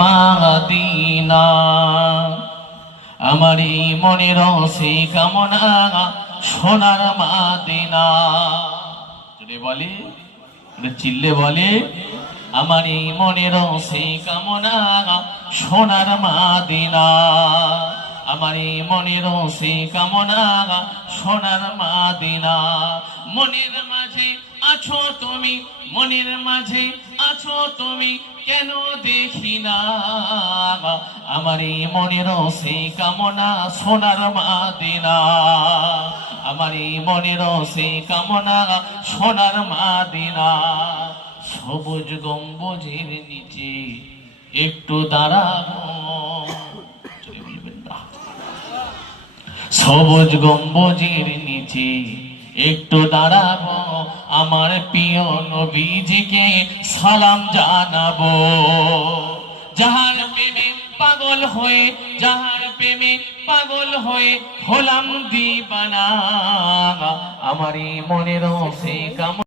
মাদিনা আমারি মনের সেই কামনা সোনার মাদিনা। যদি বলে চিল্লে বলে আমারি মনের সেই কামনা সোনার মাদিনা, আমারি মনের সেই কামনা সোনার মাদিনা। মনের মাঝে আছো তুমি, মনের মাঝে আছো তুমি, কেন দেখি না আমারি মনের সেই কামনা সোনার মাদিনা, আমারি মনের সেই কামনা সোনার মাদিনা। সবুজ গম্বুজের নিচে একটু দাঁড়াবো, সবুজ গম্বুজের নিচে একটু দাঁড়াবো, আমার প্রিয় নবীজিকে সালাম জানাবো। যাহার প্রেমে পাগল হয়ে, যাহার প্রেমে পাগল হয়ে হলাম দিবানা, আমারই মনের সেই কামনা